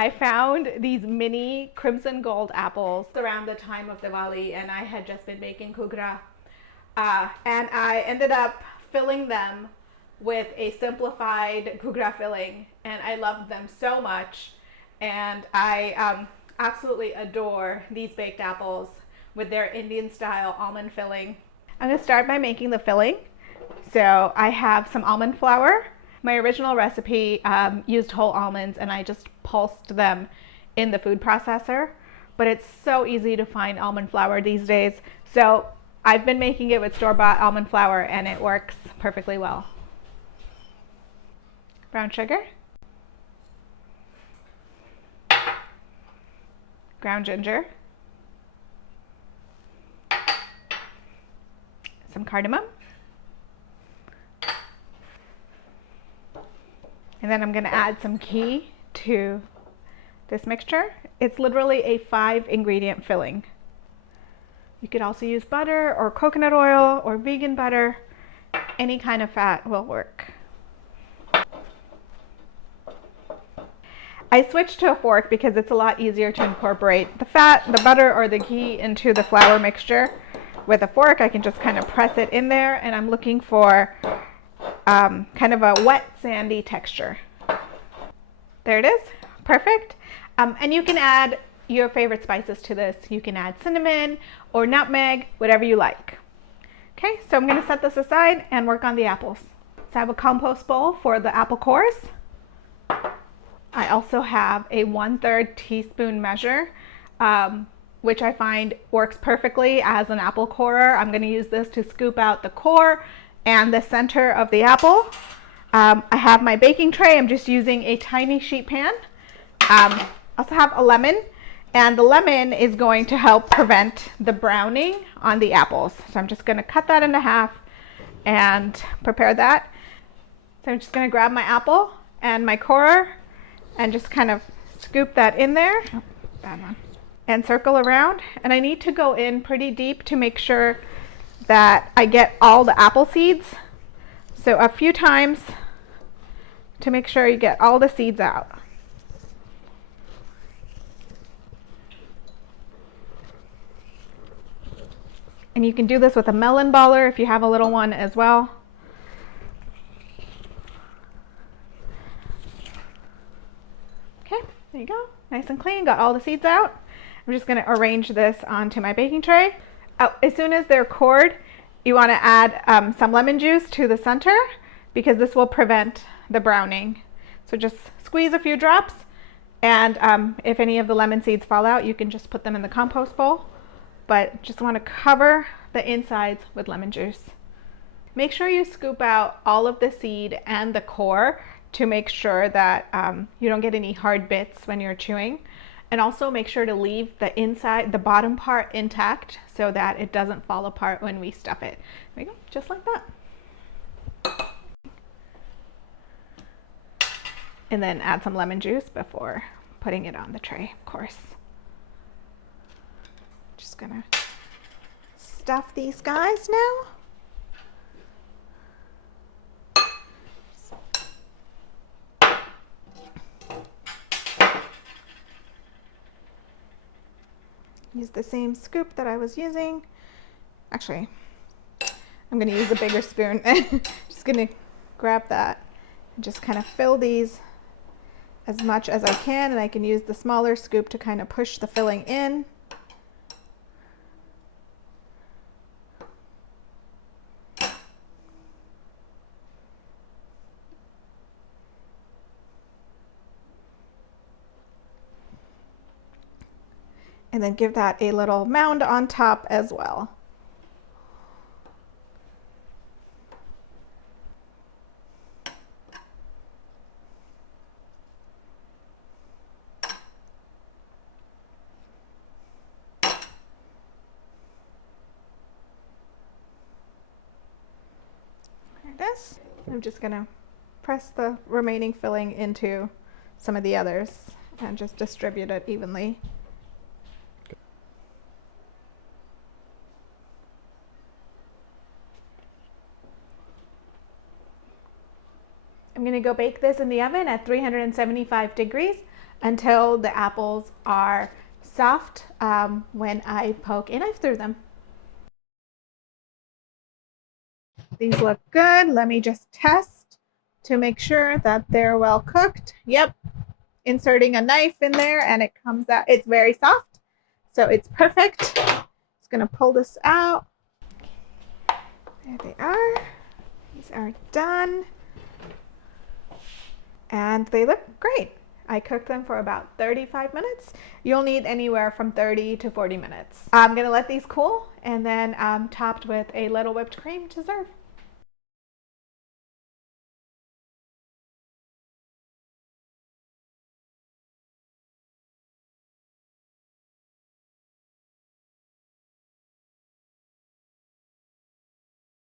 I found these mini crimson gold apples around the time of Diwali, and I had just been making kugra. And I ended up filling them with a simplified kugra filling, and I loved them so much. And I absolutely adore these baked apples with their Indian style almond filling. I'm going to start by making the filling. So I have some almond flour. My original recipe used whole almonds, and I just pulsed them in the food processor, but it's so easy to find almond flour these days. So I've been making it with store-bought almond flour, and it works perfectly well. Brown sugar, ground ginger, some cardamom, and then I'm going to add some ghee to this mixture. It's literally a 5-ingredient filling. You could also use butter or coconut oil or vegan butter. Any kind of fat will work. I switched to a fork because it's a lot easier to incorporate the fat, the butter, or the ghee into the flour mixture. With a fork, I can just kind of press it in there, and I'm looking for kind of a wet, sandy texture. There it is, perfect. And you can add your favorite spices to this. You can add cinnamon or nutmeg, whatever you like. Okay, so I'm going to set this aside and work on the apples. So I have a compost bowl for the apple cores. I also have a 1/3 teaspoon measure, which I find works perfectly as an apple corer. I'm going to use this to scoop out the core and the center of the apple. I have my baking tray. I'm just using a tiny sheet pan. I also have a lemon, and the lemon is going to help prevent the browning on the apples. So I'm just going to cut that into half and prepare that. So I'm just going to grab my apple and my corer and just kind of scoop that in there. Oh, bad one. And circle around. And I need to go in pretty deep to make sure that I get all the apple seeds. So a few times to make sure you get all the seeds out. And you can do this with a melon baller if you have a little one as well. Okay, there you go. Nice and clean, got all the seeds out. I'm just gonna arrange this onto my baking tray. As soon as they're cored, you wanna add some lemon juice to the center because this will prevent the browning. So just squeeze a few drops, and if any of the lemon seeds fall out, you can just put them in the compost bowl. But just want to cover the insides with lemon juice. Make sure you scoop out all of the seed and the core to make sure that you don't get any hard bits when you're chewing. And also make sure to leave the inside, the bottom part intact so that it doesn't fall apart when we stuff it. There we go, just like that. And then add some lemon juice before putting it on the tray, of course. Just gonna stuff these guys now. Use the same scoop that I was using. Actually, I'm gonna use a bigger spoon. Just gonna grab that and just kind of fill these as much as I can, and I can use the smaller scoop to kind of push the filling in. And then give that a little mound on top as well. There it is. I'm just going to press the remaining filling into some of the others and just distribute it evenly. I'm going to go bake this in the oven at 375 degrees. until the apples are soft when I poke a knife through them. These look good. Let me just test to make sure that they're well cooked. Yep, inserting a knife in there and it comes out. It's very soft, so it's perfect. Just gonna pull this out. There they are. These are done. And they look great. I cooked them for about 35 minutes. You'll need anywhere from 30 to 40 minutes. I'm gonna let these cool and then topped with a little whipped cream to serve.